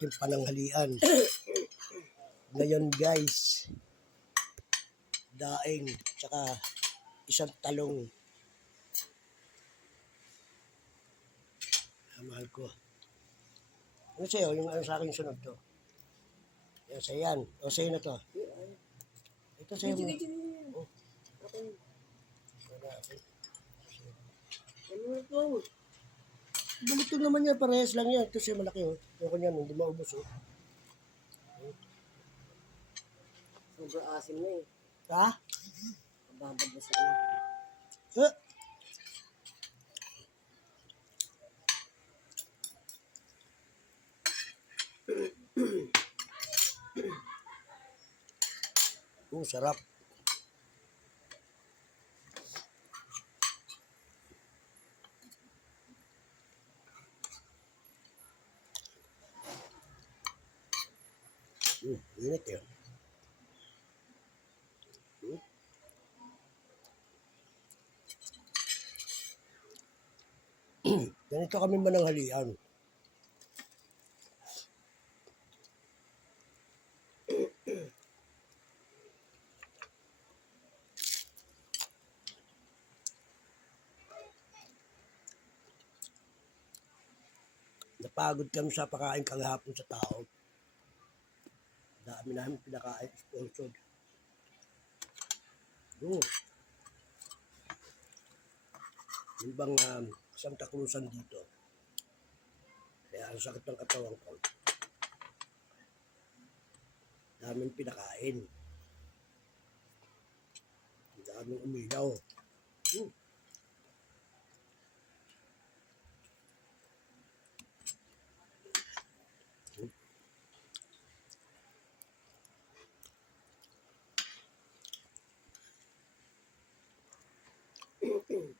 ating pananghalian. Ngayon guys, daing, tsaka isang talong. Ah, mahal ko. Ano sa'yo? Yung ano sa akin sunod to? Yan, sa'yo yan. O sa'yo na to. Ito sa'yo mo. Oh. Ano to? Balito naman yan, parehas lang yan. Siya malaki oh. Yung kanya, hindi maubos oh. Sobrang asim na eh. Ha? Babad na sa ano. Eh? Oh, sarap. Hmm, init yun. Hmm. Ganito kami mananghalian. Napagod kami sa pakain kagahapon sa tao. Dami namin pinakain sponsored. Mm. Yung bang um, Santa Cruzan dito. Kaya ang sakit ng katawan ko. Daming pinakain. Daming umilaw. Mm. acting.